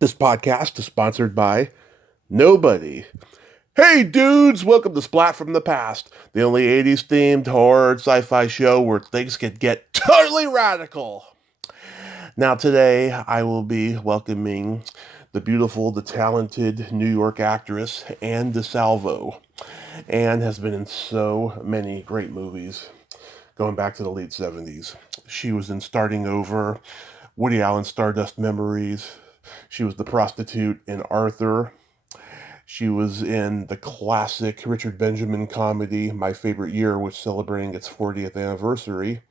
This podcast is sponsored by nobody. Hey dudes, welcome to Splat from the Past, the only 80s themed horror sci-fi show where things can get totally radical. Now today I will be welcoming the beautiful, the talented New York actress Anne DeSalvo. Anne has been in so many great movies going back to the late 70s. She was in Starting Over, Woody Allen's Stardust Memories. She was the prostitute in Arthur. She was in the classic Richard Benjamin comedy, My Favorite Year, which is celebrating its 40th anniversary.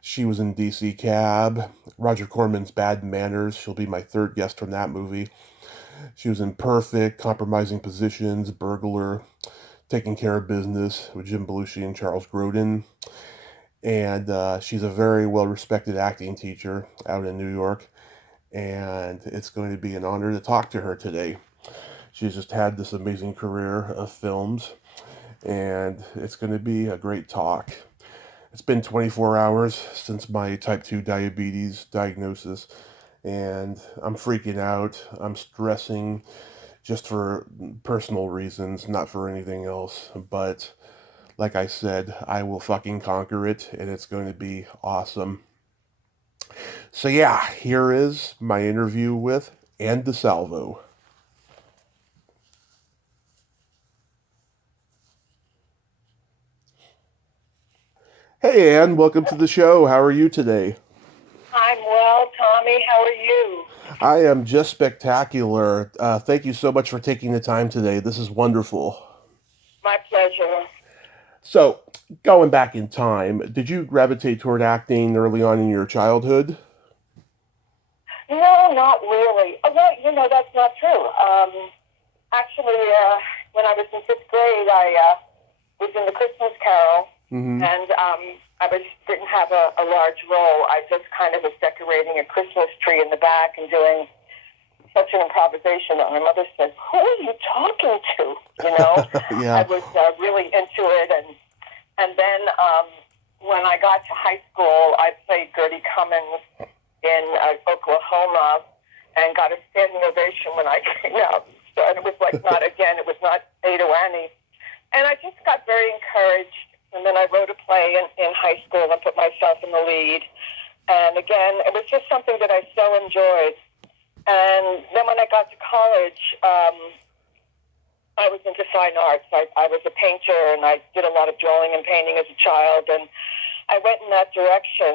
She was in DC Cab, Roger Corman's Bad Manners. She'll be my third guest from that movie. She was in Perfect, Compromising Positions, Burglar, Taking Care of Business with Jim Belushi and Charles Grodin. And she's a very well-respected acting teacher out in New York. And it's going to be an honor to talk to her today. She's just had this amazing career of films, and it's going to be a great talk. It's been 24 hours since my type 2 diabetes diagnosis, and I'm freaking out. I'm stressing just for personal reasons, not for anything else. But like I said, I will fucking conquer it, and it's going to be awesome. So yeah, here is my interview with Anne DeSalvo. Hey Anne, welcome to the show. How are you today? I'm well, Tommy. How are you? I am just spectacular. Thank you so much for taking the time today. This is wonderful. My pleasure. So, going back in time, did you gravitate toward acting early on in your childhood? No, not really. Well, that's not true. Actually, when I was in fifth grade, I was in the Christmas Carol, Mm-hmm. and didn't have a large role. I just kind of was decorating a Christmas tree in the back and doing such an improvisation that my mother said, "Who are you talking to?" I Yeah. was really into it, and then when I got to high school, I played Gertie Cummins in Oklahoma and got a standing ovation when I came out. So, and it was it was not Ada Annie. And I just got very encouraged. And then I wrote a play in high school and put myself in the lead. And again, it was just something that I so enjoyed. And then when I got to college, I was into fine arts. I was a painter, and I did a lot of drawing and painting as a child. And I went in that direction.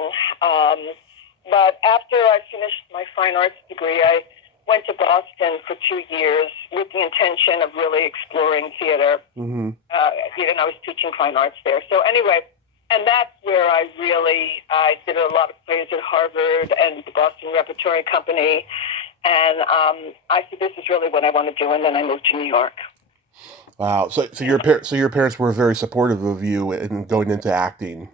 But after I finished my fine arts degree, I went to Boston for 2 years with the intention of really exploring theater. Mm-hmm. And I was teaching fine arts there. So anyway, and that's where I did a lot of plays at Harvard and the Boston Repertory Company. And I said, this is really what I want to do. And then I moved to New York. Wow. So your parents were very supportive of you in going into acting.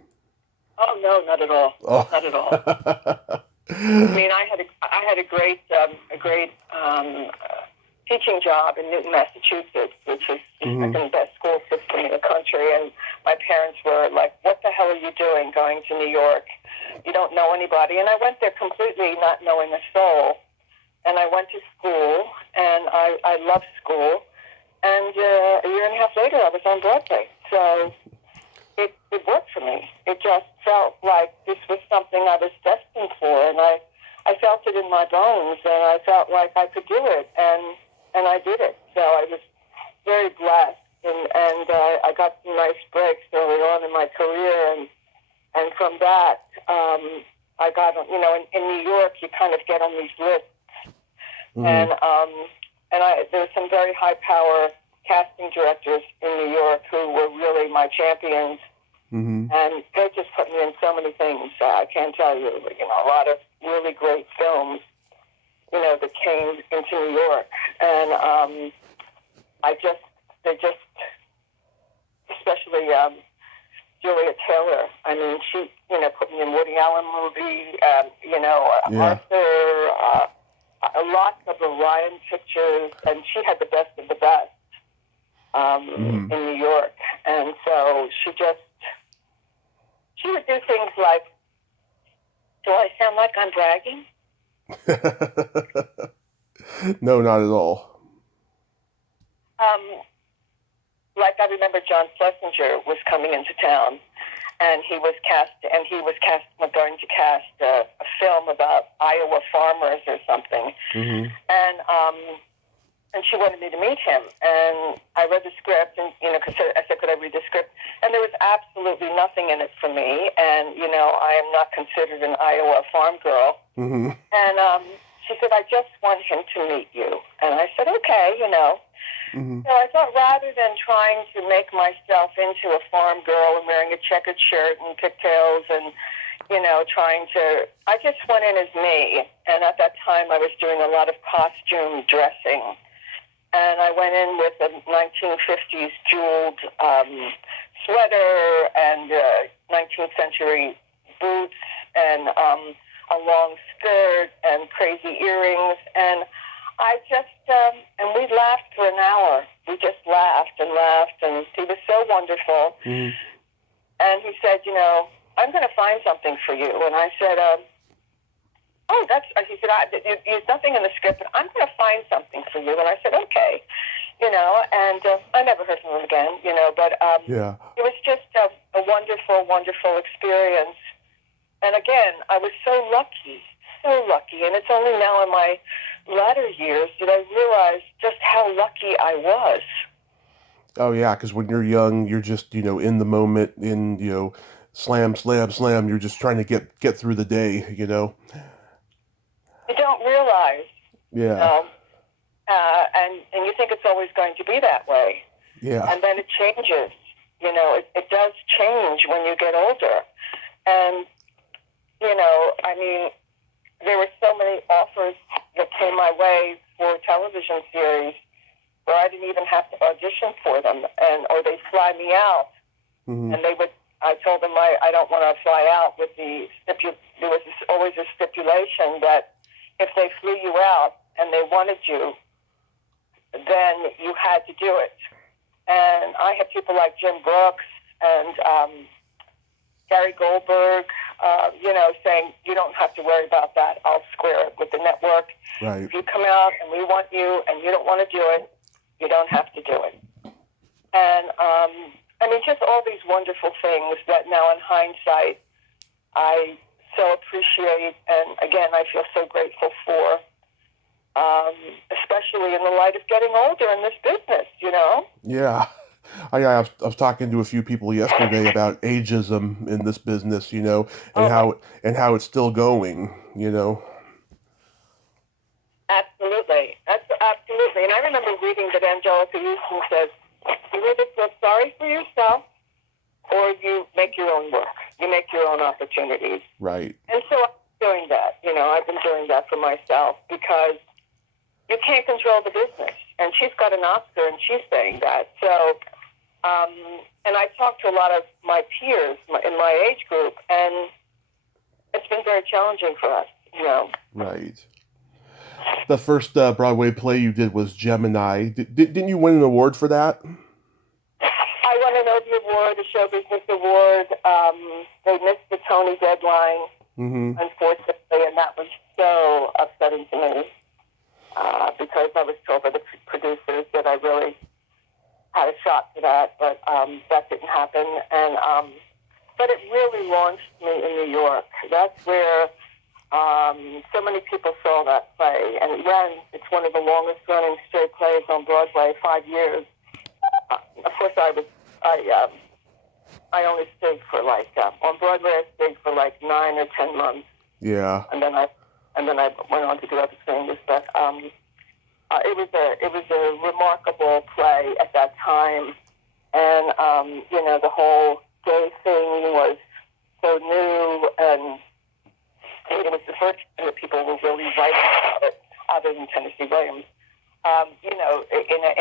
Oh, no, not at all. Oh. Not at all. I mean, I had a great teaching job in Newton, Massachusetts, which is the Mm-hmm. second best school system in the country. And my parents were like, "What the hell are you doing going to New York? You don't know anybody." And I went there completely not knowing a soul. And I went to school, and I loved school. And a year and a half later, I was on Broadway. So it worked for me. It just felt like this was something I was destined for, and I felt it in my bones, and I felt like I could do it, and I did it. So I was very blessed, and I got some nice breaks early on in my career, and from that, I got, in New York, you kind of get on these lists, Mm-hmm. and there were some very high power casting directors in New York who were really my champions. Mm-hmm. And they just put me in so many things. I can't tell you, a lot of really great films, that came into New York. And especially Julia Taylor. I mean, she, put me in Woody Allen movie, Yeah. Arthur, lots of Orion pictures, and she had the best of the best Mm-hmm. in New York. And so she would do things like, do I sound like I'm bragging? No, not at all. Like I remember John Schlesinger was coming into town, and he was going to cast a film about Iowa farmers or something. Mm-hmm. And she wanted me to meet him, and I read the script, and because I said, could I read the script? And there was absolutely nothing in it for me, and I am not considered an Iowa farm girl. Mm-hmm. And she said, I just want him to meet you, and I said, okay, Mm-hmm. So I thought rather than trying to make myself into a farm girl and wearing a checkered shirt and pigtails and I just went in as me, and at that time I was doing a lot of costume dressing. And I went in with a 1950s jeweled sweater and 19th century boots and a long skirt and crazy earrings. And I just, and we laughed for an hour. We just laughed, and he was so wonderful. Mm-hmm. And he said, I'm going to find something for you. And I said, he said, there's nothing in the script, but I'm going to find something for you. And I said, okay, and I never heard from him again, but Yeah. It was just a wonderful, wonderful experience. And again, I was so lucky. And it's only now in my latter years that I realized just how lucky I was. Oh, yeah, because when you're young, you're just, in the moment, slam, slam, slam. You're just trying to get through the day, You don't realize. Yeah. And you think it's always going to be that way. Yeah. And then it changes. It does change when you get older. And, there were so many offers that came my way for television series where I didn't even have to audition for them, or they'd fly me out. Mm-hmm. And I told them I don't want to fly out with there was always a stipulation that if they flew you out and they wanted you, then you had to do it. And I had people like Jim Brooks and Gary Goldberg, saying, you don't have to worry about that. I'll square it with the network. Right. If you come out and we want you and you don't want to do it, you don't have to do it. And, just all these wonderful things that now in hindsight, I so appreciate. And again, I feel so grateful for, especially in the light of getting older in this business, Yeah. I was talking to a few people yesterday about ageism in this business, and how it's still going, Absolutely. Absolutely. And I remember reading that Angelica Houston says, you either feel sorry for yourself or you make your own work. You make your own opportunities. Right. And so I'm doing that. I've been doing that for myself because you can't control the business. And she's got an Oscar and she's saying that. So, and I talked to a lot of my peers in my age group, and it's been very challenging for us, Right. The first Broadway play you did was Gemini. Didn't you win an award for that? I won an Ordeal award, a show business award. They missed the Tony deadline, unfortunately, and that was so upsetting to me because I was told by the producers that I really had a shot for that, but that didn't happen. And but it really launched me in New York. That's where so many people saw that play, and it's one of the longest running straight plays on Broadway, 5 years. Of course, I only stayed for on Broadway I stayed for 9 or 10 months. Yeah. And then I went on to do other things, but it was a remarkable play at that time, and the whole gay thing was so new, and it was the first time that people were really writing about it, other than Tennessee Williams. In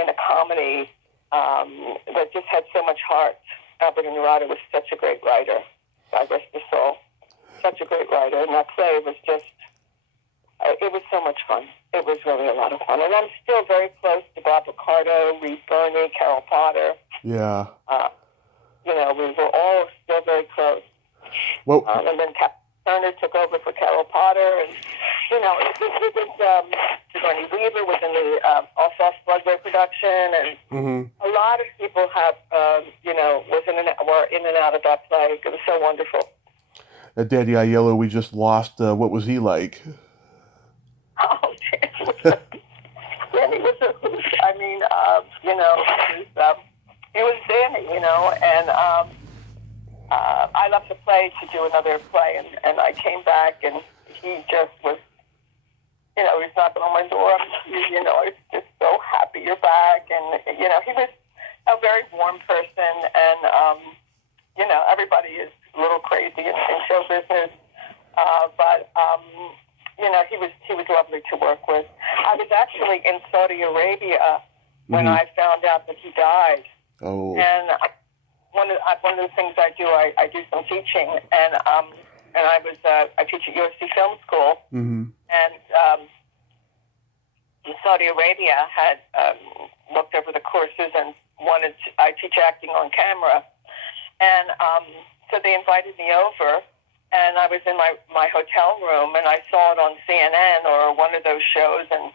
a comedy that just had so much heart. Albert Inarado was such a great writer. God rest his soul. Such a great writer, and that play was just. It was so much fun. It was really a lot of fun. And I'm still very close to Bob Ricardo, Reed Birney, Carol Potter. Yeah. We were all still very close. Well, and then Turner took over for Carol Potter. And, Sigourney Weaver was in the All-Sauce Bloodway production, and a lot of people have, were in and out of that play. It was so wonderful. Daddy Aiello, we just lost. What was he like? Oh, Danny was a hoot. I mean, he was Danny, and I left the play to do another play, and I came back, and he just was, he's knocking on my door. I was just so happy you're back, and, he was a very warm person, and, everybody is a little crazy in show business, but he was lovely to work with. I was actually in Saudi Arabia when I found out that he died. Oh. And one of the things I do, I do some teaching, and I teach at USC Film School, and Saudi Arabia had looked over the courses and I teach acting on camera, and so they invited me over. And I was in my hotel room, and I saw it on CNN or one of those shows, and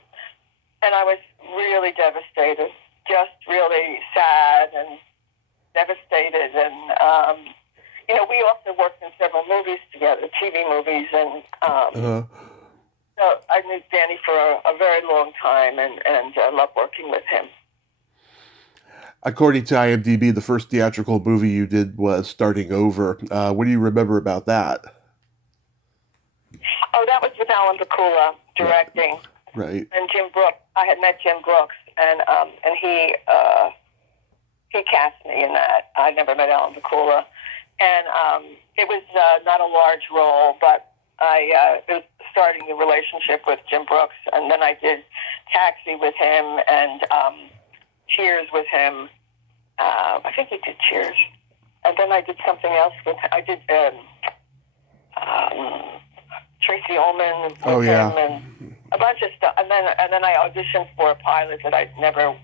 I was really devastated, just really sad and devastated. And, we also worked in several movies together, TV movies, and so I knew Danny for a very long time, and I loved working with him. According to IMDb, the first theatrical movie you did was Starting Over. What do you remember about that? Oh, that was with Alan Bacula directing. Right. And Jim Brooks. I had met Jim Brooks, and he cast me in that. I never met Alan Bacula. And it was not a large role, but it was starting the relationship with Jim Brooks. And then I did Taxi with him, and Cheers with him. I think he did Cheers. And then I did something else with him. I did Tracy Ullman with him, and a bunch of stuff. And then I auditioned for a pilot that I never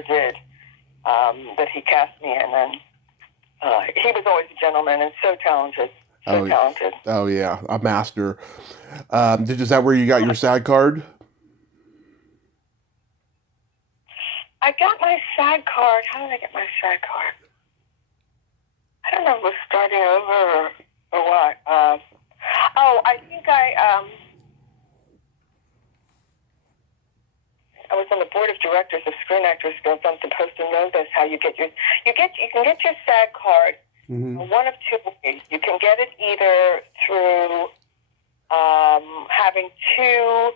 did, that he cast me in. And he was always a gentleman and so talented. Talented. Oh, yeah. A master. Is that where you got your SAG card? I got my SAG card. How did I get my SAG card? I don't know if it was Starting Over or what. I think I was on the board of directors of Screen Actors Guild. I'm supposed to know this. How you get you can get your SAG card one of two ways. You can get it either through having two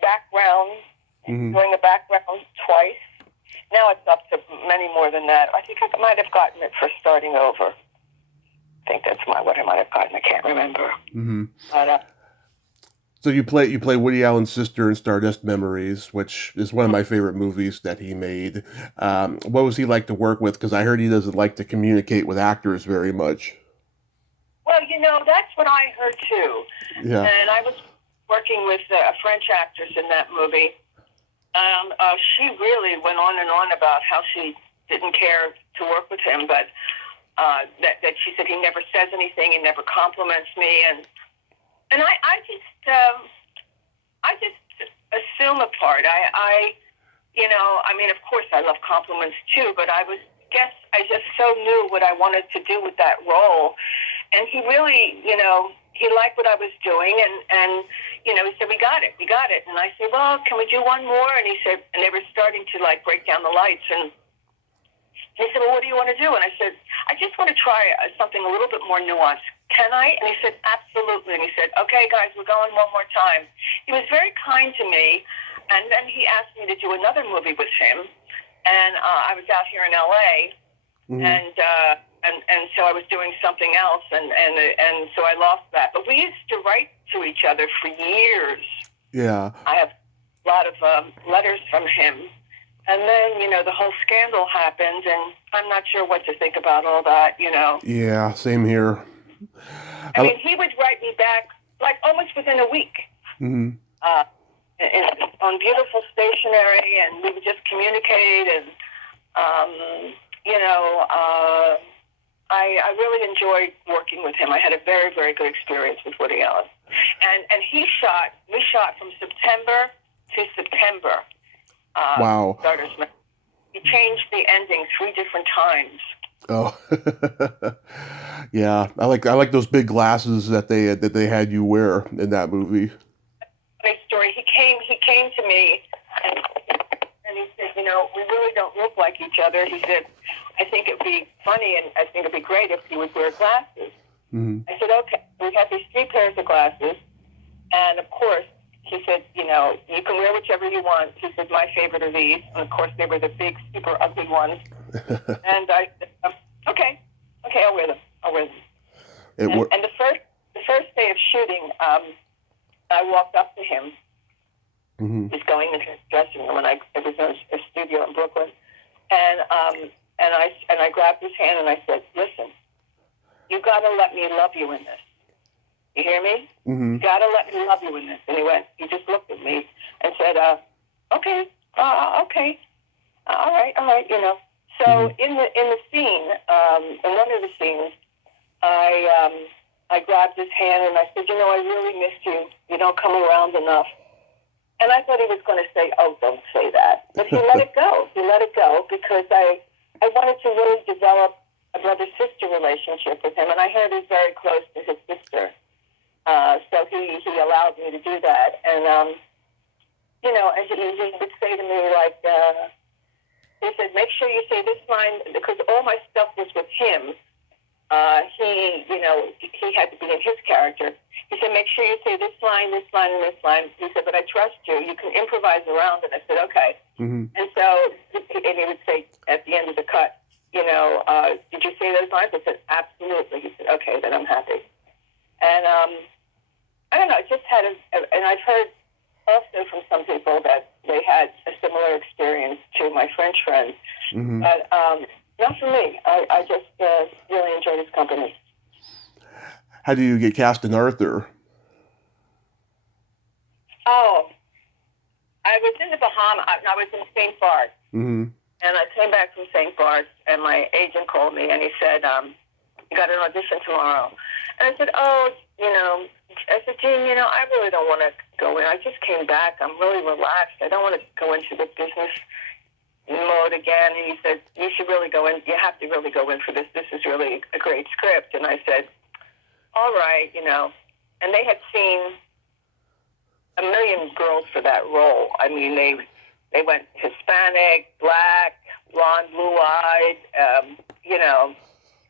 backgrounds, doing the background twice. Now it's up to many more than that. I think I might have gotten it for Starting Over. I think that's what I might have gotten. I can't remember. But, so you play Woody Allen's sister in Stardust Memories, which is one of my favorite movies that he made. What was he like to work with? Because I heard he doesn't like to communicate with actors very much. Well, that's what I heard too. Yeah. And I was working with a French actress in that movie. She really went on and on about how she didn't care to work with him, but that she said he never says anything, he never compliments me, and I just assume a part. Of course I love compliments too, but I just so knew what I wanted to do with that role, and he really, he liked what I was doing, and he said, we got it. And I said, well, can we do one more? And he said, and they were starting to break down the lights, and he said, well, what do you want to do? And I said, I just want to try something a little bit more nuanced. Can I? And he said, absolutely. And he said, okay, guys, we're going one more time. He was very kind to me, and then he asked me to do another movie with him, and I was out here in L.A., and so I was doing something else, and so I lost that. But we used to write to each other for years. Yeah. I have a lot of letters from him. And then, the whole scandal happened, and I'm not sure what to think about all that, Yeah, same here. I mean, he would write me back, almost within a week. On beautiful stationery, and we would just communicate, and, I really enjoyed working with him. I had a very, very good experience with Woody Allen. And we shot from September to September. Wow. Stardust Memories. He changed the ending 3 different times. Oh. Yeah. I like those big glasses that they had you wear in that movie. Funny story. He came to me and he said, we really don't look like each other. He said, I think it'd be funny and I think it'd be great if you would wear glasses. Mm-hmm. I said, okay. We had these 3 pairs of glasses, and of course, he said, you can wear whichever you want. He said, my favorite are these. And of course, they were the big, super ugly ones. And I said, okay, I'll wear them. And the first day of shooting, I walked up to him. Mm-hmm. He's going into his dressing room, and it was in a studio in Brooklyn. And I grabbed his hand and I said, listen, you got to let me love you in this. You hear me? Mm-hmm. You got to let me love you in this. And he just looked at me and said, okay, okay, all right. So Mm-hmm. in the scene, in one of the scenes, I grabbed his hand and I said, I really missed you. You don't come around enough. And I thought he was going to say, oh, don't say that. But he let it go. He let it go because I wanted to really develop a brother-sister relationship with him. And I heard he's very close to his sister. So he allowed me to do that. And, and he would say to me, like, he said, make sure you say this line, because all my stuff was with him. He had to be in his character. He said, make sure you say this line, and this line. He said, but I trust you. You can improvise around it. I said, okay. Mm-hmm. And so, and he would say at the end of the cut, did you say those lines? I said, absolutely. He said, okay, then I'm happy. And I don't know, I just had and I've heard also from some people that they had a similar experience to my French friends. Mm-hmm. But not for me. I just really enjoyed his company. How do you get cast in Arthur? Oh, I was in the Bahamas. I was in St. Bart's. Mm-hmm. And I came back from St. Bart's, and my agent called me, and he said, you got an audition tomorrow. And I said, Jean, I really don't want to go in. I just came back. I'm really relaxed. I don't want to go into the business mode again. And he said, you should really go in. You have to really go in for this. This is really a great script. And I said, all right, And they had seen a million girls for that role. I mean, they went Hispanic, black, blonde, blue-eyed,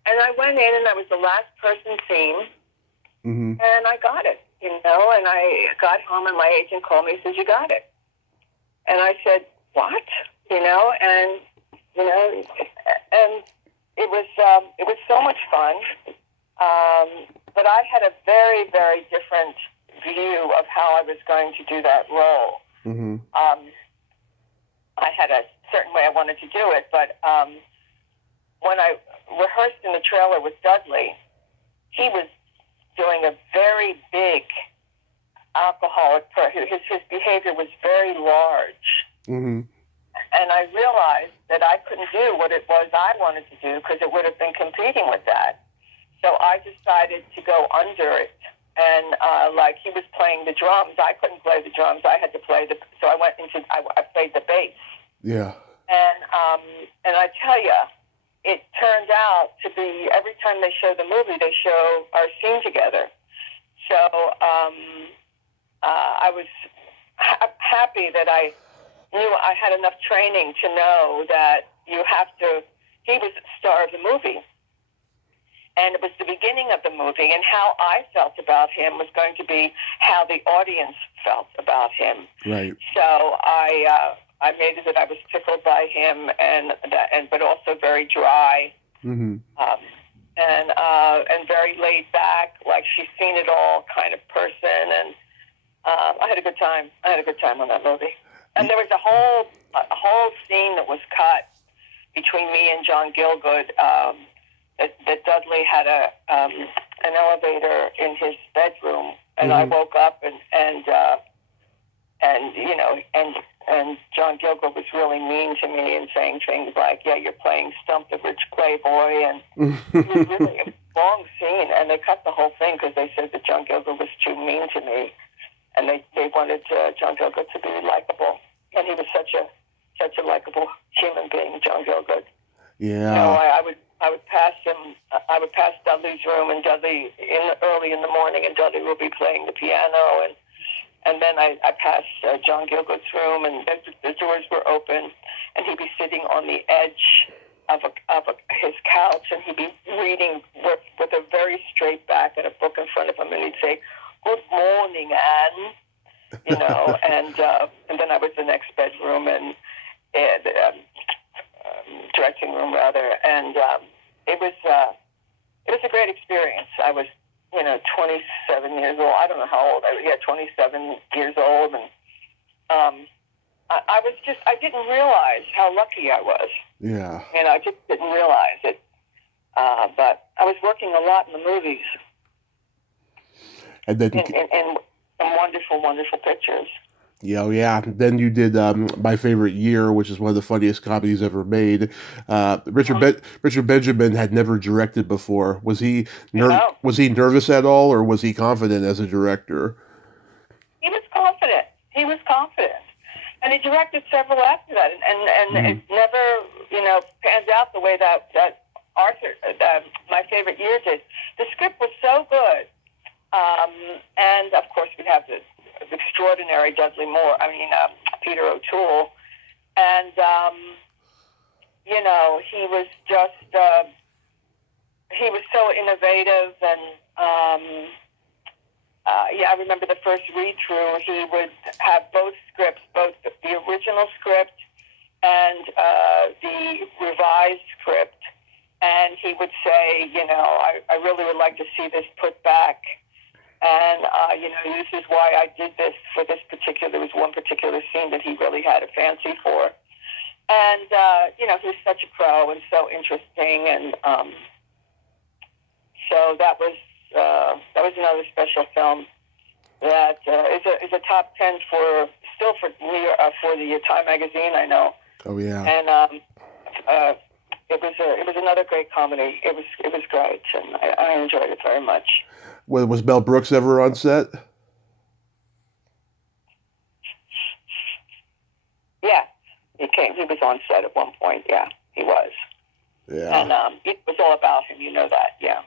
And I went in, and I was the last person seen, Mm-hmm. and I got it, And I got home, and my agent called me and said, you got it. And I said, what? And it was so much fun. But I had a very, very different view of how I was going to do that role. Mm-hmm. I had a certain way I wanted to do it, but when I rehearsed in the trailer with Dudley, he was doing a very big alcoholic person. His behavior was very large. Mm-hmm. And I realized that I couldn't do what it was I wanted to do because it would have been competing with that. So I decided to go under it. And like he was playing the drums, I couldn't play the drums. I had to play so I played the bass. Yeah. And I tell you, it turned out to be, every time they show the movie, they show our scene together. So I was happy that I knew I had enough training to know that he was the star of the movie. And it was the beginning of the movie, and how I felt about him was going to be how the audience felt about him. Right. So I made it that I was tickled by him, but also very dry, Mm-hmm. and very laid back, like she's seen it all kind of person. And I had a good time. On that movie. And there was a whole scene that was cut between me and John Gielgud. That Dudley had an elevator in his bedroom, and Mm-hmm. I woke up and John Gielgud was really mean to me and saying things like, "Yeah, you're playing Stump the Rich Playboy," and it was really a long scene. And they cut the whole thing because they said that John Gielgud was too mean to me, and they wanted John Gielgud to be likable, and he was such a such a likable human being, John Gielgud. Yeah. You know, I would pass him. I would pass Dudley's room, and Dudley early in the morning, and Dudley would be playing the piano, and then I pass John Gielgud's room, and the doors were open, and he'd be sitting on the edge of his couch, and he'd be reading with a very straight back and a book in front of him, and he'd say, "Good morning, Anne." You know, and then I was the next bedroom and dressing room rather, and it was a great experience. I was 27 years old. I don't know how old I was. Yeah, 27 years old, and I didn't realize how lucky I was. Yeah. And I just didn't realize it. But I was working a lot in the movies, And then in some wonderful, wonderful pictures. Yeah, yeah. Then you did My Favorite Year, which is one of the funniest comedies ever made. Richard Benjamin had never directed before. Was he was he nervous at all, or was he confident as a director? He was confident. He was confident, and he directed several after that, and it never panned out the way that Arthur, My Favorite Year did. The script was so good, and of course we have the extraordinary Dudley Moore. Peter O'Toole, and he was just he was so innovative, and I remember the first read through. He would have both scripts, both the original script and the revised script, and he would say, I really would like to see this put back. And, this is why I did this for this particular, there was one particular scene that he really had a fancy for. And, he was such a pro and so interesting. And so that was another special film that is a top 10 for the Time magazine, I know. Oh, yeah. And it was another great comedy. It was great, and I enjoyed it very much. Was Mel Brooks ever on set? Yeah, he came. He was on set at one point. Yeah, he was. Yeah. And it was all about him. You know that. Yeah.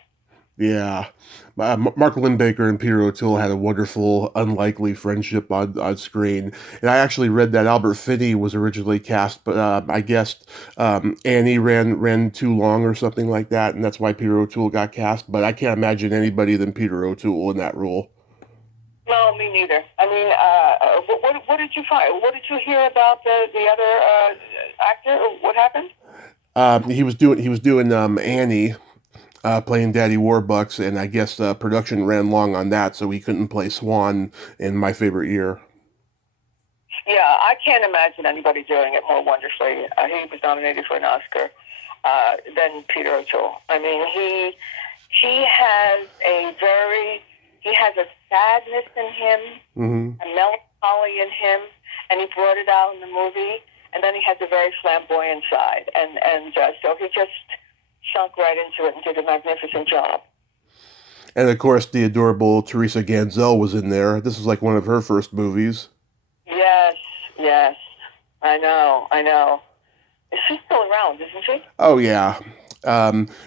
Yeah. Mark Lindbaker and Peter O'Toole had a wonderful, unlikely friendship on screen. And I actually read that Albert Finney was originally cast, but I guess Annie ran too long or something like that, and that's why Peter O'Toole got cast. But I can't imagine anybody than Peter O'Toole in that role. No, me neither. I mean, what did you find? What did you hear about the other actor? What happened? He was doing Annie. Playing Daddy Warbucks, and I guess production ran long on that, so he couldn't play Swan in My Favorite Year. Yeah, I can't imagine anybody doing it more wonderfully. He was nominated for an Oscar than Peter O'Toole. I mean, he has a sadness in him, a melancholy in him, and he brought it out in the movie. And then he has a very flamboyant side, and so he just sunk right into it and did a magnificent job. And of course, the adorable Teresa Ganzel was in there. This was like one of her first movies. Yes, I know. She's still around, isn't she? Oh yeah.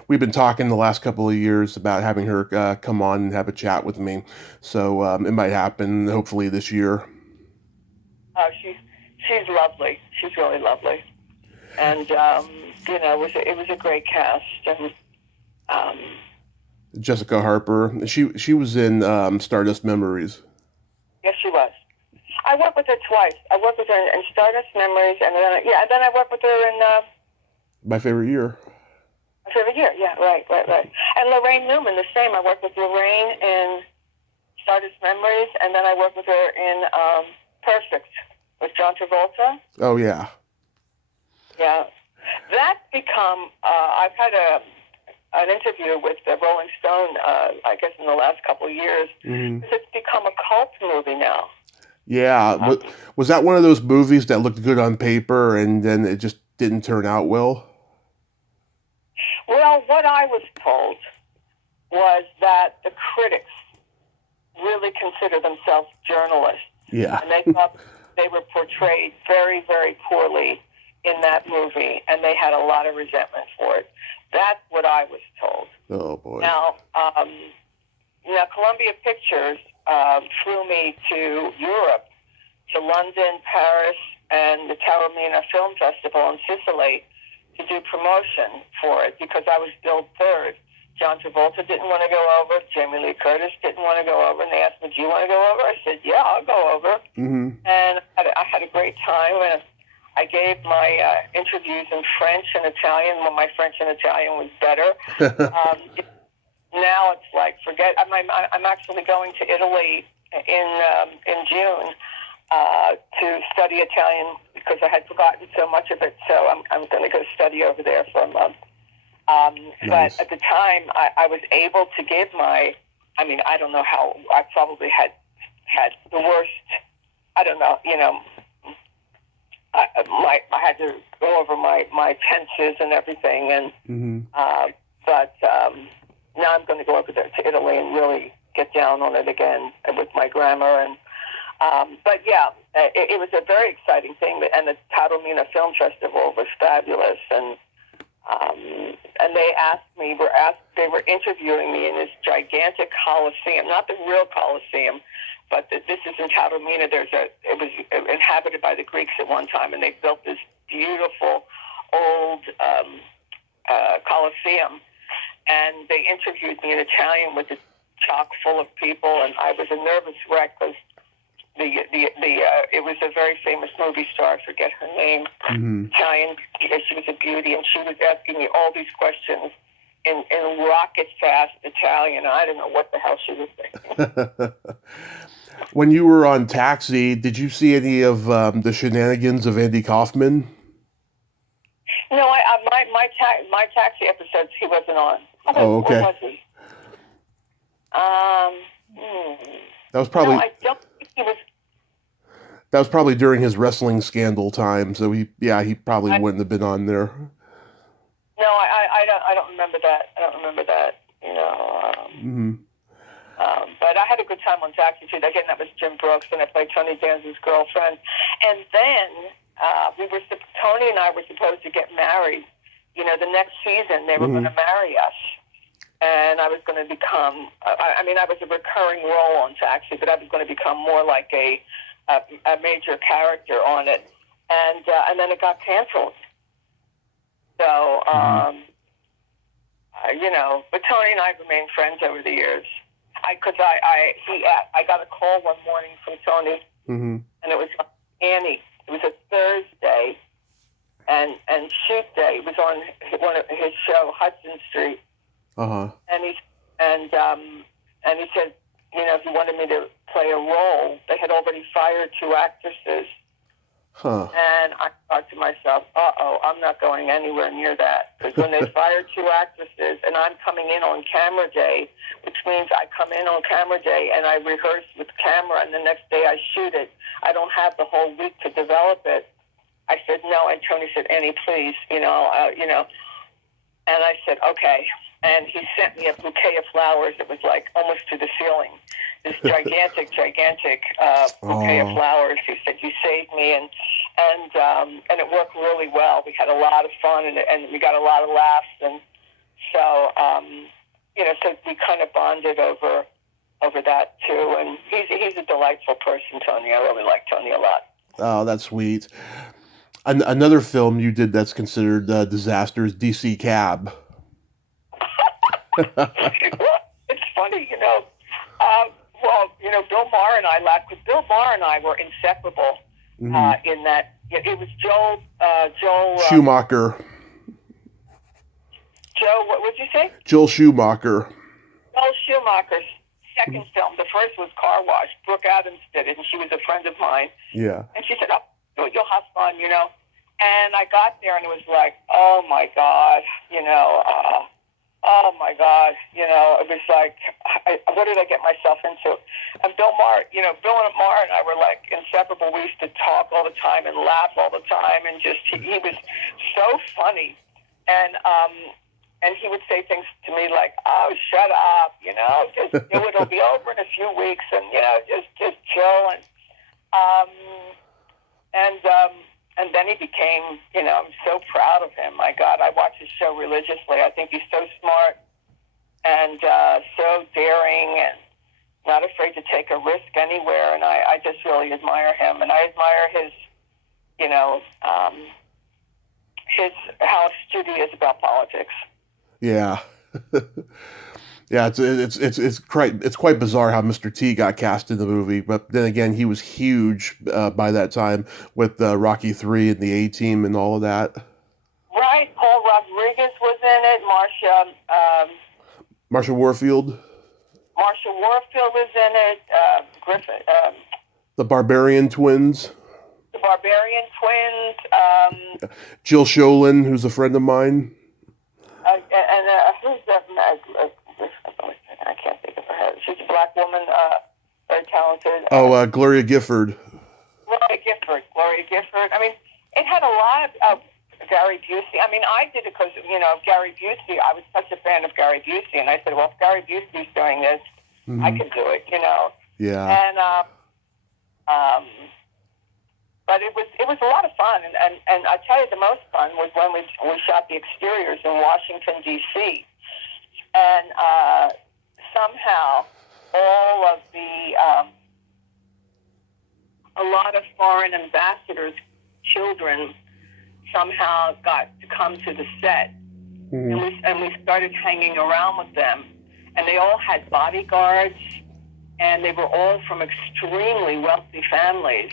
We've been talking the last couple of years about having her come on and have a chat with me, so it might happen hopefully this year. Oh, she's lovely. She's really lovely, and it was a great cast. And Jessica Harper, she was in Stardust Memories. Yes, she was. I worked with her twice. I worked with her in Stardust Memories, and then I worked with her in My Favorite Year. My Favorite Year. Yeah, right. And Lorraine Newman, the same. I worked with Lorraine in Stardust Memories, and then I worked with her in Perfect with John Travolta. Oh yeah. Yeah. That's become, I've had an interview with the Rolling Stone, I guess in the last couple of years. It's become a cult movie now. Yeah. Was that one of those movies that looked good on paper and then it just didn't turn out well? Well, what I was told was that the critics really consider themselves journalists. Yeah. And they thought they were portrayed very, very poorly. in that movie, and they had a lot of resentment for it. That's what I was told. Oh, boy. Now, Columbia Pictures flew me to Europe, to London, Paris, and the Taormina Film Festival in Sicily to do promotion for it because I was billed third. John Travolta didn't want to go over. Jamie Lee Curtis didn't want to go over. And they asked me, do you want to go over? I said, yeah, I'll go over. Mm-hmm. And I had a great time. And I gave my interviews in French and Italian when my French and Italian was better. Now it's like, forget. I'm actually going to Italy in June to study Italian because I had forgotten so much of it. So I'm going to go study over there for a month. Nice. But at the time, I was able to give I don't know how, I probably had the worst, I don't know, I had to go over my tenses and everything, and but now I'm going to go over there to Italy and really get down on it again with my grammar, and but yeah, it was a very exciting thing, and the Taormina Film Festival was fabulous, and they asked me, they were interviewing me in this gigantic Coliseum, not the real Coliseum, but this is in Taormina. It was inhabited by the Greeks at one time, and they built this beautiful old Coliseum, and they interviewed me in Italian with the chock full of people, and I was a nervous wreck because it was a very famous movie star. I forget her name. Italian. She was a beauty, and she was asking me all these questions in rocket fast Italian. I don't know what the hell she was saying. When you were on Taxi, did you see any of the shenanigans of Andy Kaufman? No, my Taxi episodes he wasn't on. Oh, okay. Where was he? That was probably. No, I don't think he was. That was probably during his wrestling scandal time, so he probably wouldn't have been on there. No, I don't remember that. I don't remember that. But I had a good time on Taxi too. Again, that was Jim Brooks, and I played Tony Danza's girlfriend. And then Tony and I were supposed to get married. The next season they were going to marry us, and I was going to become. I was a recurring role on Taxi, but I was going to become more like a major character on it, and then it got canceled. So, but Tony and I remained friends over the years. I got a call one morning from Tony, and it was Annie. It was a Thursday, and shoot day. It was on one of his show, Hudson Street. And he said, he wanted me to play a role. They had already fired 2 actresses. And I thought to myself, I'm not going anywhere near that. Because when they fired 2 actresses, and I'm coming in on camera day, which means I come in on camera day and I rehearse with camera, and the next day I shoot it. I don't have the whole week to develop it. I said, no. And Tony said, Annie, please, And I said, okay. And he sent me a bouquet of flowers that was like almost to the ceiling. This gigantic bouquet of flowers. He said, you saved me, and it worked really well. We had a lot of fun, and we got a lot of laughs, and so so we kind of bonded over that too. And he's a delightful person, Tony. I really like Tony a lot. Oh, that's sweet. Another film you did that's considered a disaster is DC Cab. It's funny, Bill Maher and I laughed because Bill Maher and I were inseparable in that. It was Joel Schumacher. What would you say? Joel Schumacher. Joel Schumacher's second film. The first was Car Wash. Brooke Adams did it, and she was a friend of mine. Yeah. And she said, you'll have fun, And I got there, and it was like, oh, my God, oh my God, it was like, what did I get myself into? And Bill Maher, Bill and Maher and I were like inseparable. We used to talk all the time and laugh all the time, and just he was so funny, and he would say things to me like, "Oh, shut up, just do it. It'll be over in a few weeks, and just chill." and then he became, I'm so proud of him. My God, I watch his show religiously. I think he's so smart and so daring and not afraid to take a risk anywhere. And I just really admire him. And I admire his, how astute he is about politics. Yeah. Yeah, it's quite bizarre how Mr. T got cast in the movie, but then again, he was huge by that time with Rocky III and the A-Team and all of that. Right, Paul Rodriguez was in it. Marsha Warfield. Marsha Warfield was in it. Griffith. The Barbarian Twins. The Barbarian Twins. Jill Sholin, who's a friend of mine. Who's that? I can't think of her head. She's a black woman, very talented. Gloria Gifford. Gloria Gifford. I mean, it had a lot of Gary Busey. I mean, I did it because, Gary Busey, I was such a fan of Gary Busey, and I said, well, if Gary Busey's doing this, I can do it, Yeah. And, but it was a lot of fun, and I tell you, the most fun was when we shot the exteriors in Washington, D.C., and somehow all of a lot of foreign ambassadors' children somehow got to come to the set, and we started hanging around with them, and they all had bodyguards, and they were all from extremely wealthy families,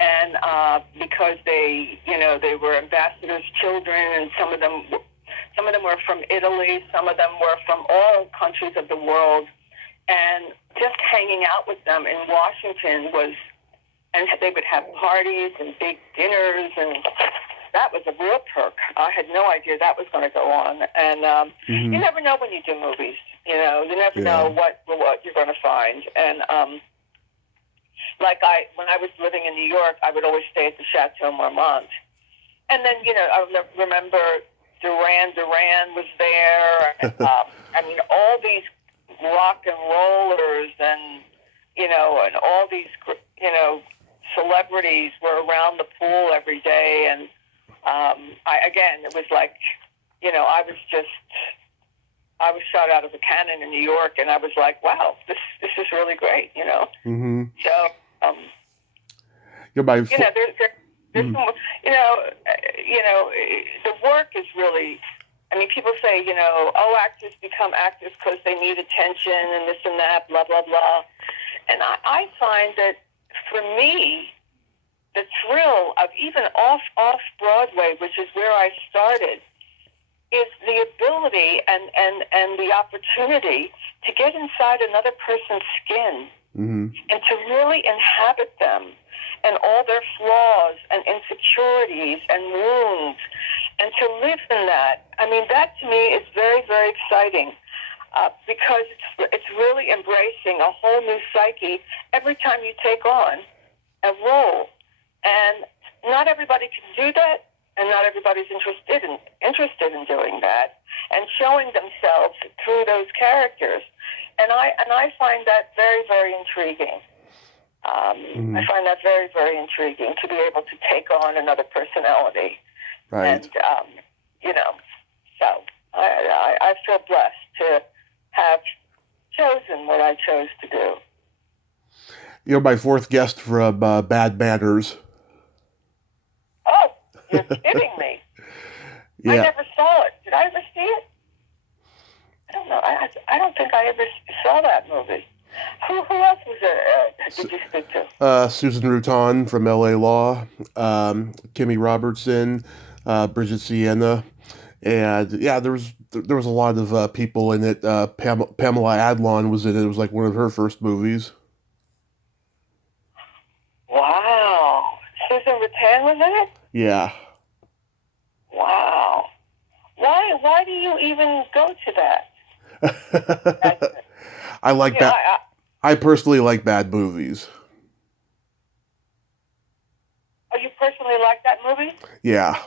and because they were ambassadors' children, and some of them were from Italy, some of them were from all countries of the world, and just hanging out with them in Washington and they would have parties and big dinners, and that was a real perk. I had no idea that was going to go on, and you never know when you do movies. You never know what you're going to find. And when I was living in New York, I would always stay at the Chateau Marmont, and then I remember Duran Duran was there, and I mean all these rock and rollers, and and all these celebrities were around the pool every day, and it was like, I was shot out of a cannon in New York, and I was like, wow, this is really great, Mm-hmm. So, there's some, the work is really, I mean, people say, actors become actors because they need attention and this and that, blah, blah, blah. And I find that for me, the thrill of even off Broadway, which is where I started, is the ability and the opportunity to get inside another person's skin and to really inhabit them and all their flaws and insecurities and wounds, and to live in that. I mean, that to me is very, very exciting because it's really embracing a whole new psyche every time you take on a role. And not everybody can do that, and not everybody's interested in doing that and showing themselves through those characters. And I find that very, very intriguing. I find that very, very intriguing to be able to take on another personality. Right. And, so I feel blessed to have chosen what I chose to do. You're my fourth guest from Bad Manners. Oh, you're kidding me. Yeah. I never saw it. Did I ever see it? I don't know. I don't think I ever saw that movie. Who else was did you speak to? Susan Rutan from L.A. Law, Kimmy Robertson, Bridget Sienna, and there was a lot of people in it. Pamela Adlon was in it. It was like one of her first movies. Wow, Susan Rutan was in it? Yeah. Wow. Why do you even go to that? I like that. I personally like bad movies. Oh, you personally like that movie? Yeah.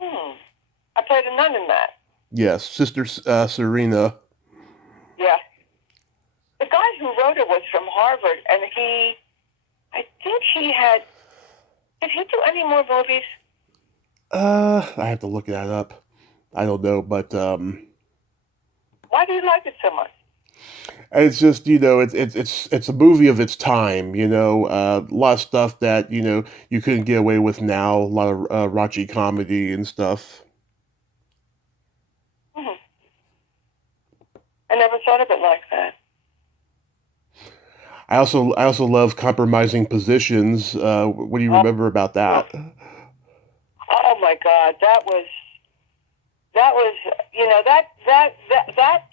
I played a nun in that. Yes, Sister Serena. Yeah. The guy who wrote it was from Harvard, and I think he had Did he do any more movies? I have to look that up. I don't know, but Why do you like it so much? it's just, it's a movie of its time. A lot of stuff that you couldn't get away with now. A lot of raunchy comedy and stuff. Hmm. I never thought of it like that. I also love Compromising Positions. What do you Oh, remember about that? oh my God, that was, that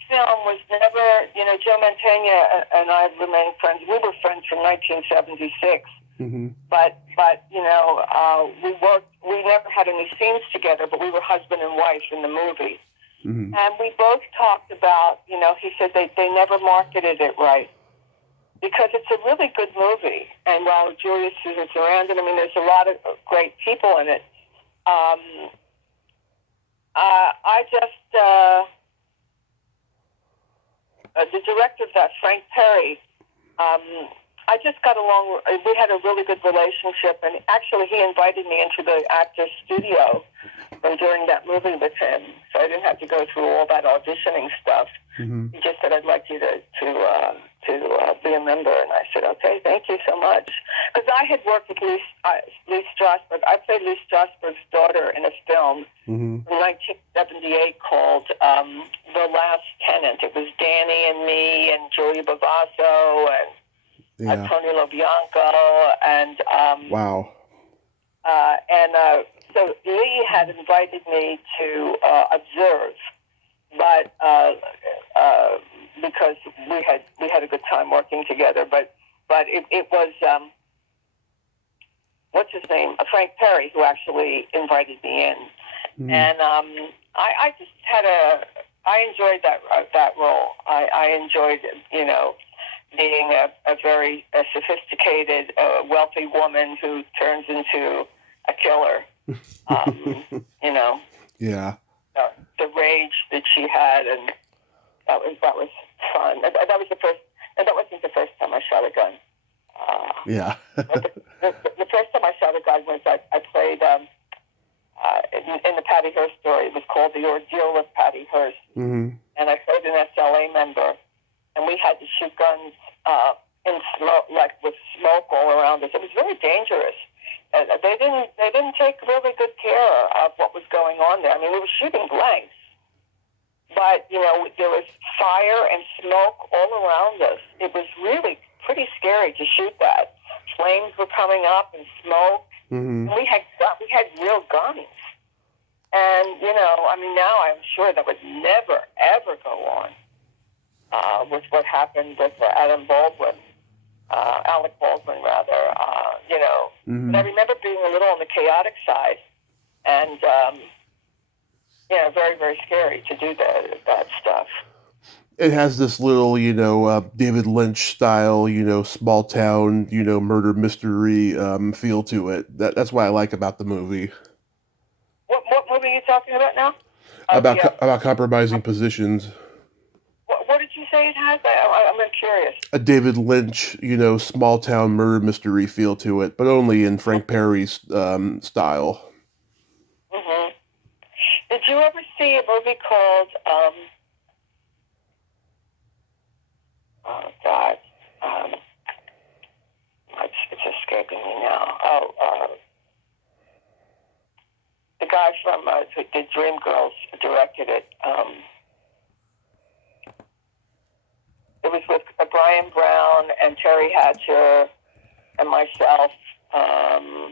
film was never, Joe Mantegna and I remained friends. We were friends from 1976. Hmm. But we never had any scenes together, but we were husband and wife in the movie. Hmm. And we both talked about, he said they never marketed it right. Because it's a really good movie. And while Julia Susan Sarandon, there's a lot of great people in it. The director of that, Frank Perry, I just got along. We had a really good relationship, and actually, he invited me into the actor's studio from doing that movie with him, so I didn't have to go through all that auditioning stuff. Hmm. He just said, "I'd like you to be a member," and I said, "Okay, thank you so much." Because I had worked with Lee Strasberg. I played Lee Strasberg's daughter in a film Hmm. from 1978 called The Last Tenant. It was Danny and me and Julia Bavasso and Yeah. Tony LoBianco, and Wow. so Lee had invited me to observe, but because we had a good time working together, but it was what's his name, Frank Perry, who actually invited me in, Mm. and I just I enjoyed that role. I enjoyed being a very sophisticated, wealthy woman who turns into a killer. Yeah. The rage that she had, and that was fun. That was the first. And that wasn't the first time I shot a gun. Yeah. The first time I shot a gun was I played in the Patty Hearst story. It was called The Ordeal with Patty Hearst, Hmm. and I played an SLA member, and we had to shoot guns in smoke, like with smoke all around us. It was very dangerous. They didn't take really good care of what was going on there. We were shooting blanks, but there was fire and smoke all around us. It was really pretty scary to shoot that. Flames were coming up and smoke. Hmm. And we had real guns, and now I'm sure that would never ever go on with what happened with Alec Baldwin, rather. Hmm. But I remember being a little on the chaotic side, and very very scary to do that stuff. It has this little, David Lynch style, small town, murder mystery feel to it. That's what I like about the movie. What movie are you talking about now? About compromising positions. What did you say it has? I'm curious. A David Lynch, small town murder mystery feel to it, but only in Frank Perry's style. Mm-hmm. Did you ever see a movie called oh God, it's escaping me now. The guy from who did Dreamgirls directed it. It was with Brian Brown and Terry Hatcher and myself. Oh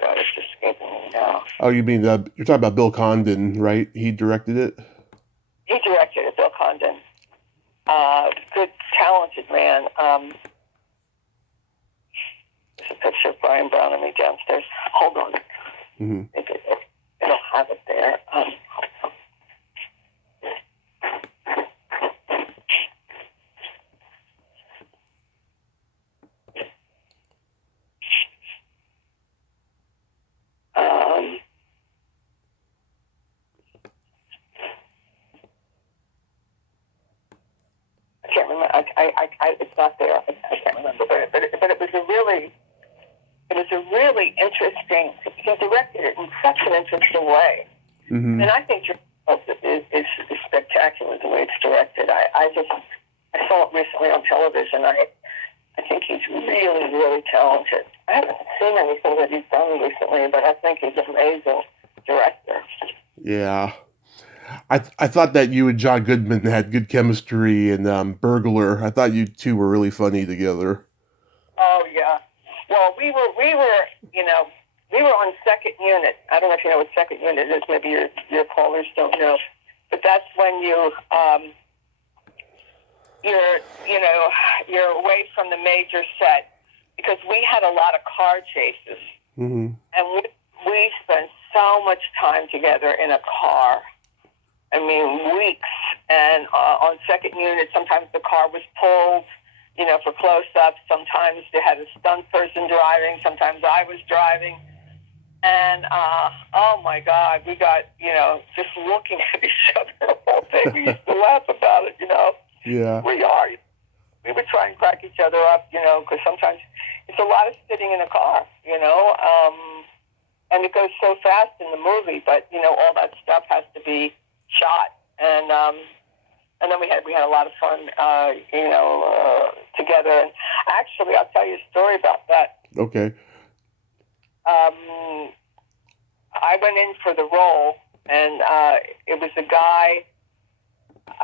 God, it's escaping me now. Oh, you mean you're talking about Bill Condon, right? He directed it. He directed it, Bill Condon. Good, talented man. There's a picture of Brian Brown and me downstairs. Hold on. Mm-hmm. It'll have it there. I can't remember. It's not there. I can't remember, but it was a really it was a really interesting. He directed it in such an interesting way, Mm-hmm. and I think is spectacular the way it's directed. I saw it recently on television. I think he's really, really talented. I haven't seen anything that he's done recently, but I think he's an amazing director. Yeah. I thought that you and John Goodman had good chemistry in Burglar. I thought you two were really funny together. Oh yeah. Well, we were on second unit. I don't know if you know what second unit is. Maybe your callers don't know, but that's when you're away from the major set, because we had a lot of car chases, Mm-hmm. and we spent so much time together in a car. I mean, weeks. And on second unit, sometimes the car was pulled, for close-ups. Sometimes they had a stunt person driving. Sometimes I was driving. And, oh, my God, we got, just looking at each other all day. We used to laugh about it, Yeah. We would try and crack each other up, because sometimes it's a lot of sitting in a car, and it goes so fast in the movie, but, all that stuff has to be shot. And then we had a lot of fun, together. And actually, I'll tell you a story about that. Okay. I went in for the role, and it was a guy.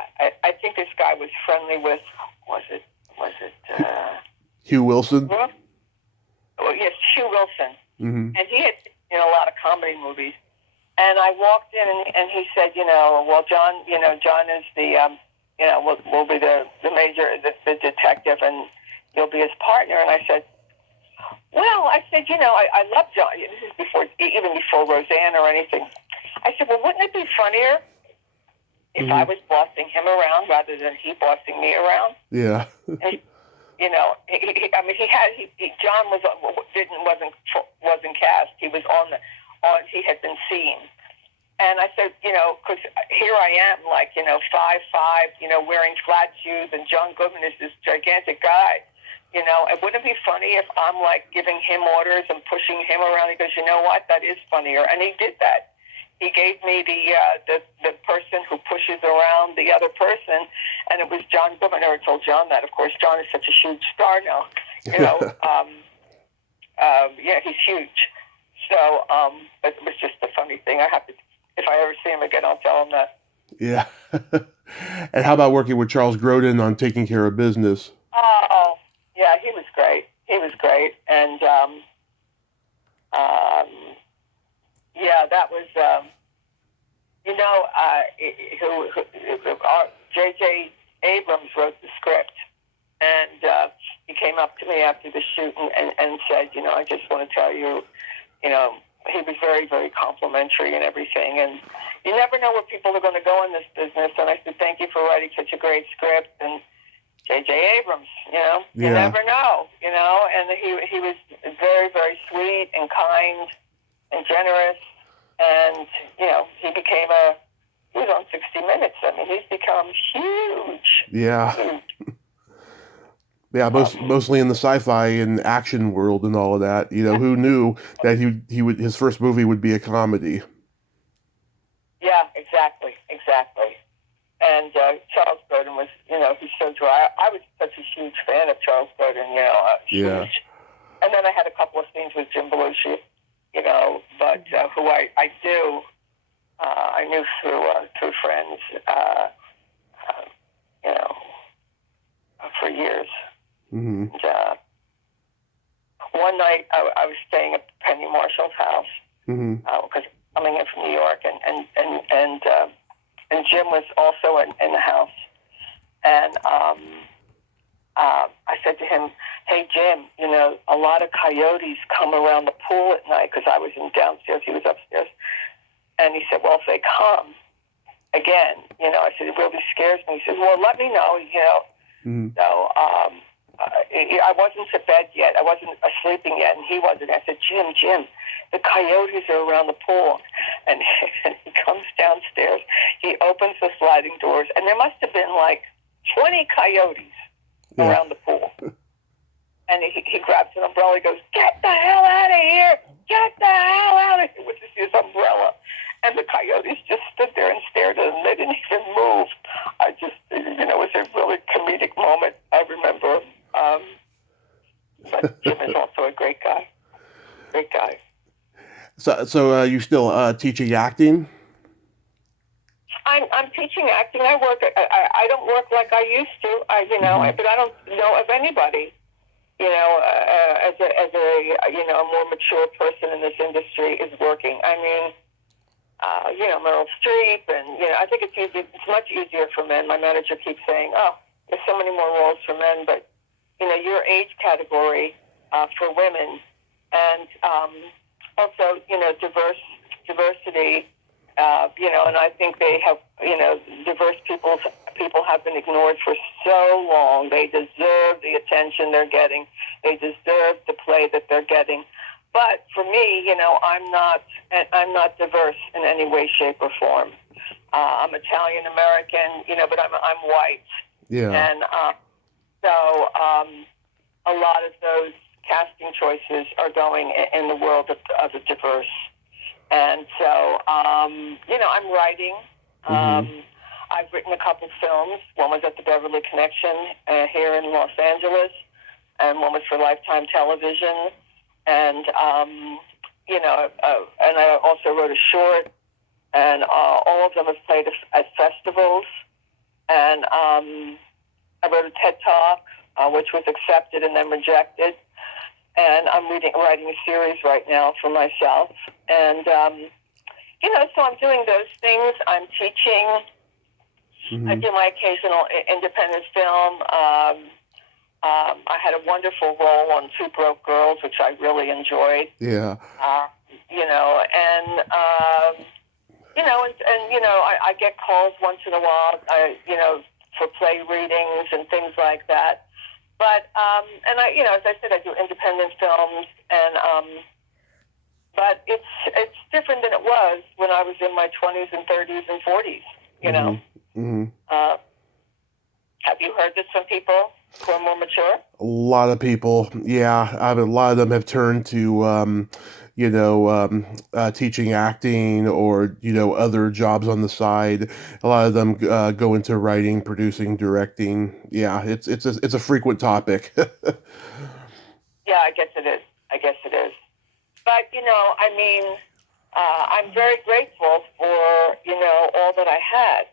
I think this guy was friendly with. Was it? Hugh Wilson. Oh yes, Hugh Wilson. Mm-hmm. And he had a lot of comedy movies. And I walked in, and he said, well, John, John is the, will be the major, the detective, and you'll be his partner. And I said, well, I love John. This is even before Roseanne or anything. I said, well, wouldn't it be funnier if Mm-hmm. I was bossing him around rather than he bossing me around? Yeah. And, John wasn't cast. He was he had been seen. And I said, because here I am, 5'5", wearing flat shoes, and John Goodman is this gigantic guy. And wouldn't it be funny if I'm giving him orders and pushing him around? He goes, you know what? That is funnier. And he did that. He gave me the person who pushes around the other person, and it was John Goodman. I never told John that. Of course, John is such a huge star now. He's huge. So, but it was just a funny thing. If I ever see him again, I'll tell him that. Yeah. And how about working with Charles Grodin on Taking Care of Business? Oh, yeah, he was great. And, that was, J.J. Abrams wrote the script, and he came up to me after the shoot and said, I just want to tell you, he was very, very complimentary and everything. And you never know where people are going to go in this business. And I said, thank you for writing such a great script. And J.J. Abrams, you never know, and he was very, very sweet and kind and generous. And, he was on 60 Minutes. I mean, he's become huge. Yeah. Huge. Yeah, mostly in the sci-fi and action world and all of that. Who knew that his first movie would be a comedy? Yeah, exactly. And Charles Grodin was, he's so dry. I was such a huge fan of Charles Grodin, huge. Yeah. And then I had a couple of scenes with Jim Belushi, but who I knew through friends, for years. Mm-hmm. And, one night I was staying at Penny Marshall's house, Mm-hmm. because coming in from New York, and Jim was also in the house, and I said to him, "Hey Jim, a lot of coyotes come around the pool at night," because I was downstairs, he was upstairs, and he said, "Well, if they come again, I said, it really scares me." He says, "Well, let me know, Mm-hmm. So I wasn't to bed yet. I wasn't sleeping yet, and he wasn't. I said, Jim, the coyotes are around the pool." And he comes downstairs. He opens the sliding doors, and there must have been 20 coyotes around the pool. And he grabs an umbrella. He goes, "Get the hell out of here! Get the hell out of here!" With his umbrella. And the coyotes just stood there and stared at him. They didn't even move. It was a really comedic moment. I remember. But Jim is also a great guy. Great guy. So you still teaching acting? I'm teaching acting. I work. I don't work like I used to. But I don't know of anybody. As a more mature person in this industry is working. I mean, Meryl Streep, and I think it's easy. It's much easier for men. My manager keeps saying, "Oh, there's so many more roles for men," but your age category for women, and also diversity. And I think they have, diverse people have been ignored for so long. They deserve the attention they're getting. They deserve the play that they're getting. But for me, I'm not diverse in any way, shape, or form. I'm Italian American, but I'm white. Yeah. And so a lot of those casting choices are going in the world of the diverse. And so, I'm writing. I've written a couple films. One was at the Beverly Connection here in Los Angeles, and one was for Lifetime Television. And, and I also wrote a short, and all of them have played at festivals. And I wrote a TED Talk, which was accepted and then rejected. And I'm writing a series right now for myself. And, so I'm doing those things. I'm teaching. I do my occasional independent film. I had a wonderful role on Two Broke Girls, which I really enjoyed. Yeah. I get calls once in a while, for play readings and things like that. But, as I said, I do independent films, and, but it's different than it was when I was in my 20s and 30s and 40s, Have you heard this from people who are more mature? A lot of people, yeah. I mean, a lot of them have turned to, teaching acting or, other jobs on the side. A lot of them go into writing, producing, directing. Yeah, it's a frequent topic. Yeah, I guess it is. But, I'm very grateful for, all that I had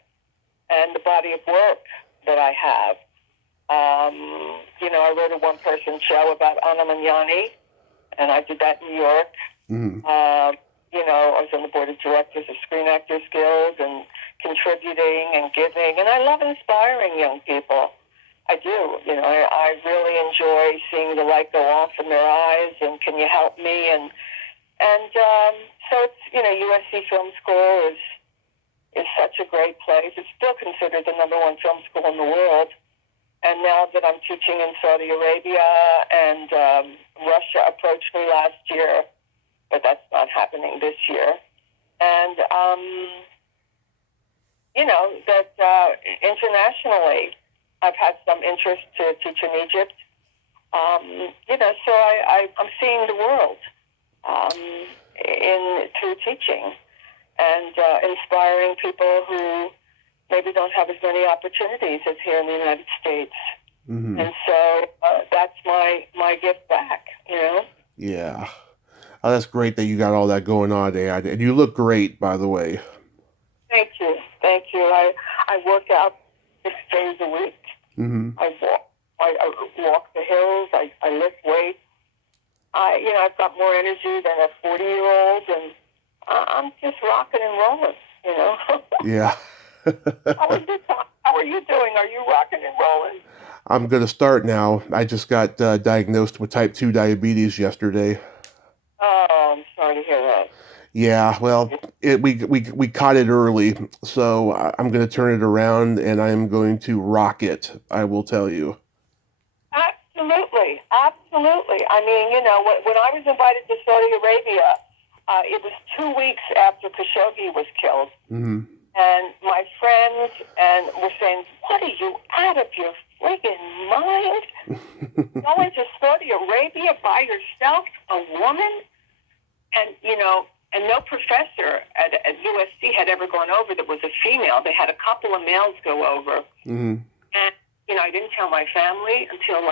and the body of work that I have. I wrote a one-person show about Anna Magnani, and I did that in New York. I was on the board of directors of Screen Actors Guild and contributing and giving, and I love inspiring young people. I do. I really enjoy seeing the light go off in their eyes, and can you help me? And so it's, USC Film School is such a great place. It's still considered the #1 film school in the world. And now that I'm teaching in Saudi Arabia, and Russia approached me last year, but that's not happening this year. And, that internationally, I've had some interest to teach in Egypt. So I'm seeing the world through teaching, and inspiring people who maybe don't have as many opportunities as here in the United States. And so that's my gift back, Yeah. Oh, that's great that you got all that going on, Anne. And you look great, by the way. Thank you. I work out 6 days a week. I walk the hills. I lift weights. I've got more energy than a 40-year-old, and I'm just rocking and rolling, Yeah. How are you doing? Are you rocking and rolling? I'm going to start now. I just got diagnosed with type 2 diabetes yesterday. Oh, I'm sorry to hear that. Yeah, well, we caught it early, so I'm going to turn it around, and I'm going to rock it, I will tell you. Absolutely. I mean, when I was invited to Saudi Arabia, it was 2 weeks after Khashoggi was killed. And my friends were saying, "What are you out of your friggin' mind? Going to Saudi Arabia by yourself, a woman? And, and no professor at USC had ever gone over that was a female. They had a couple of males go over. Mm-hmm. And, I didn't tell my family until,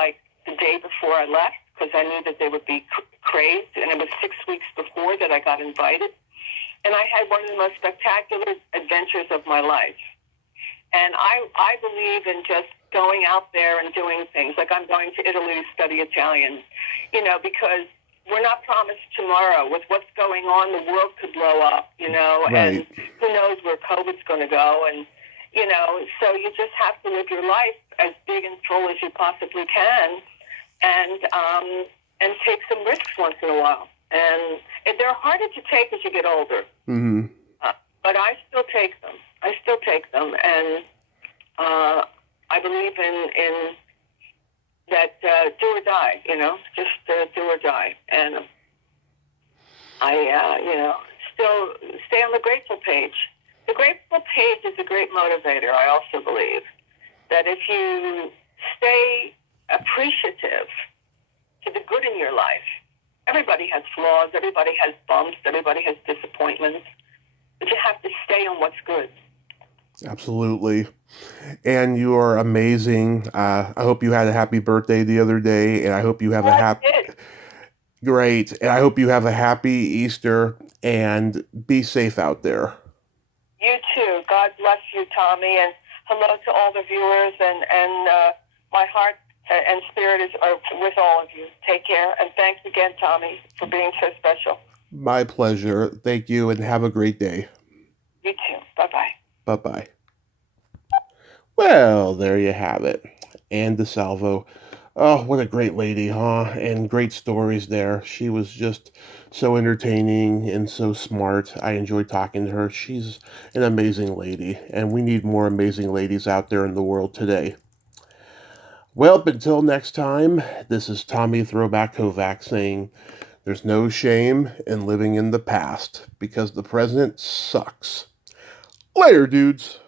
the day before I left, because I knew that they would be crazed. And it was 6 weeks before that I got invited. And I had one of the most spectacular adventures of my life. And I believe in just going out there and doing things. Like I'm going to Italy to study Italian, because we're not promised tomorrow. With what's going on, the world could blow up, Right. and who knows where COVID's going to go. And, so you just have to live your life as big and full as you possibly can and take some risks once in a while. And they're harder to take as you get older. Mm-hmm. But I still take them. And I believe in that do or die, just do or die. And I, still stay on the grateful page. The grateful page is a great motivator, I also believe. That if you stay appreciative to the good in your life, everybody has flaws, everybody has bumps, everybody has disappointments, but you have to stay on what's good. Absolutely. And you are amazing. I hope you had a happy birthday the other day, and I hope you have a happy... Great. And I hope you have a happy Easter, and be safe out there. You too. God bless you, Tommy, and hello to all the viewers, and my heart and spirit are with all of you. Take care, and thanks again, Tommy, for being so special. My pleasure. Thank you, and have a great day. You too. Bye-bye. Bye-bye. Well, there you have it. Anne DeSalvo. Oh, what a great lady, huh? And great stories there. She was just so entertaining and so smart. I enjoyed talking to her. She's an amazing lady, and we need more amazing ladies out there in the world today. Well, until next time, this is Tommy Throwback Kovac saying, there's no shame in living in the past, because the present sucks. Later, dudes.